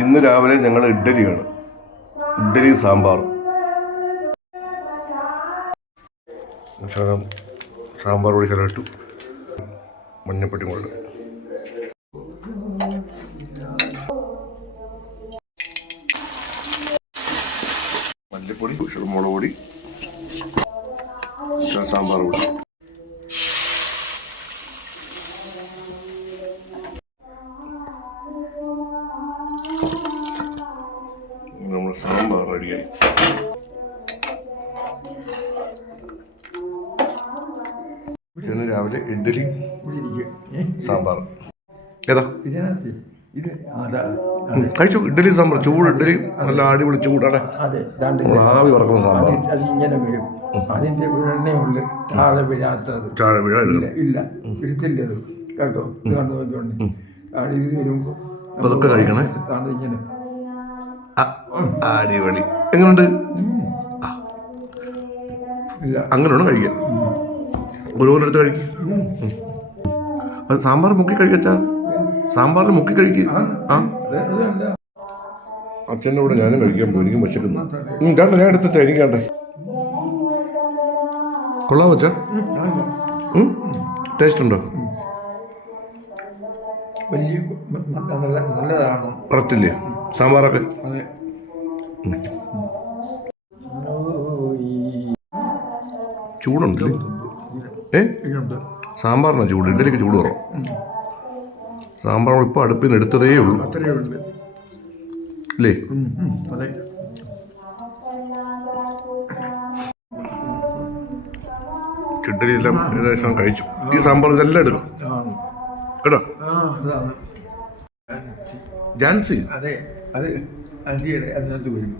ഇന്ന് രാവിലെ ഞങ്ങൾ ഇഡ്ഡലിയാണ്. ഇഡ്ഡലി സാമ്പാർ സാമ്പാർ പൊടി ശകലം ഇട്ടു. മഞ്ഞപ്പൊടി മുകളിൽ മല്ലിപ്പൊടി മുളക് പൊടി സാമ്പാർ പൊടി. നമ്മൾ സാമ്പാർ റെഡിയായി. ഇന്ന് രാവിലെ ഇഡ്ഡലി സാമ്പാർ. ഏതാ? കഴിച്ചു. ഇഡ്ഡലി സാമ്പാർ. ചൂട് ഇഡ്ഡലി. നല്ല അടിപൊളി ചൂടാണ്. ആവി പറക്കുന്ന സാമ്പാർ. അത് അതിങ്ങനെ വരും അതിന്റെ ഉള്ളു. താഴെ വീഴാത്തത്. ചാഴ വീഴ ഇല്ല ഇരുത്തില്ലത്. കേട്ടോ? കണ്ടു നോക്കിക്കൊണ്ട് ആണ് ഇത് വരുമ്പോ അതൊക്കെ കഴിക്കണേ. ഇങ്ങനെ അടിപൊളി. എങ്ങനെയുണ്ട് അങ്ങനെയാണ് കഴിക്കാൻ ഓരോന്നെടുത്ത് കഴിക്കും. അത് സാമ്പാർ മുക്കി കഴിക്കച്ചാ സാമ്പാറിൽ മുക്കി കഴിക്കുക ആ. അച്ഛന്റെ കൂടെ ഞാനും കഴിക്കാൻ പോയി എനിക്കും വിശക്കുന്നു. കേട്ടോ കണ്ടോ ഞാൻ എടുത്തിട്ട് എനിക്ക് കണ്ടേ കൊള്ളാം വച്ച ടേസ്റ്റ് ഉണ്ടോ? വലിയ നല്ല നല്ലതാണ്. കറക്റ്റില്ലേ സാമ്പാറൊക്കെ. ചൂടുണ്ട് ഏ? ഇതുണ്ട്. സാമ്പാറിനാ ചൂട്. ഇഡലിക്ക് ചൂട് കുറവ്. സാമ്പാർ ഇപ്പോൾ അടുപ്പിൽ നിന്ന് എടുത്തതേ ഉള്ളൂ. അല്ലേ എല്ലാം അതെ. ഇഡലിയെല്ലാം ഏകദേശം കഴിച്ചു. ഈ സാമ്പാർ ഇതെല്ലാം എടുക്കും. കേട്ടോ? ജാൻസി അതെ അത് അഞ്ചിയുടെ അതിനകത്ത് വരും.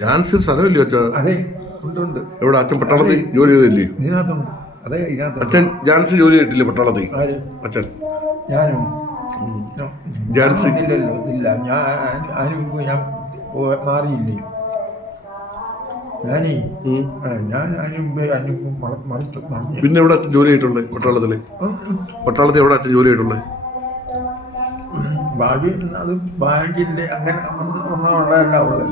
ജാൻസി സ്ഥലമില്ലേ അച്ഛാ? അതെ ഉണ്ടുണ്ട്. എവിടെ? അച്ഛൻ പട്ടാളത്തിൽ ജോലി ചെയ്തില്ലേ? ഇതിനകത്തുണ്ട്. അതെ ഇതിനകത്തുണ്ട്. അച്ഛൻ ജാൻസി ജോലി ചെയ്തിട്ടില്ലേ പട്ടാളത്തിൽ? ആര്? അച്ഛൻ. ഞാനും? ജാൻസി ഇല്ലല്ലോ ഇല്ല. ഞാൻ അതിന് മുമ്പ് ഞാൻ പോ- മാറിയില്ലേ? ഞാനേ ഞാൻ അതിന് മുമ്പേ അതിന് മുമ്പ് മറ- മറിച്ചു മറിഞ്ഞു പിന്നെ എവിടെ അച്ഛൻ ജോലി ചെയ്തിട്ടുള്ളത് പട്ടാളത്തിൽ? പട്ടാളത്തിൽ എവിടെ അച്ഛൻ ജോലി ചെയ്തിട്ടുള്ളത്? ഭാഗ്യം അത് ബാങ്കിന്റെ അങ്ങനെ വന്ന് വന്നുള്ളതല്ല ഉള്ളത്.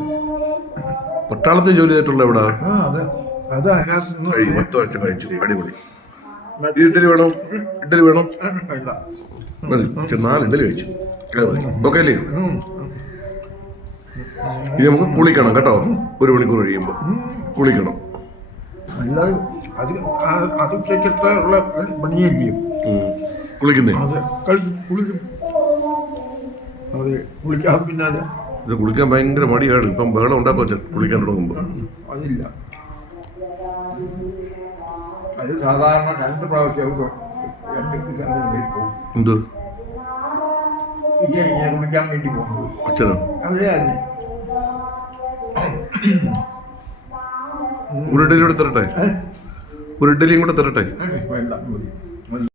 പട്ടാളത്തിൽ ജോലി ചെയ്തിട്ടുള്ള എവിടെ? ആ അത് അത് അതിനകത്ത് അച്ഛൻ കഴിച്ചു അടിപൊളി. ഈ ഇഡ്ഡലി വേണം? ഇഡ്ഡലി വേണം? വേണ്ട. മതി. നാല് ഇഡ്ഡലി കഴിച്ചു. അത് മതി. ഓക്കെ അല്ലേ? ഇനി നമുക്ക് കുളിക്കണം കേട്ടോ. ഒരു മണിക്കൂർ കഴിയുമ്പോൾ. കുളിക്കണം. അല്ലാതെ അത് അത് ഉച്ചക്കത്തെ ഉള്ള പണിയല്ലേ. കുളിക്കുന്നേ? അത് കുളിക്കും. അതെ കുളിക്കാൻ പിന്നാലെ. ഇത് കുളിക്കാൻ ഭയങ്കര മടിയാണ്. ഇപ്പം ബഹളം ഉണ്ടാക്കുക കുളിക്കാൻ തുടങ്ങുമ്പോൾ അതില്ല. അത് സാധാരണ രണ്ട് പ്രാവശ്യം രണ്ട് പോകും. എന്ത്? ഇങ്ങനെ ഇങ്ങനെ കുളിക്കാൻ വേണ്ടി പോകുന്നത്. അച്ഛനോ? അവരെ തന്നെ. ഒരു ഇഡ്ഡലി കൂടെ തരട്ടെ? ഒരു ഇഡ്ഡലിയും കൂടെ തരട്ടെ? വേണ്ട മതി.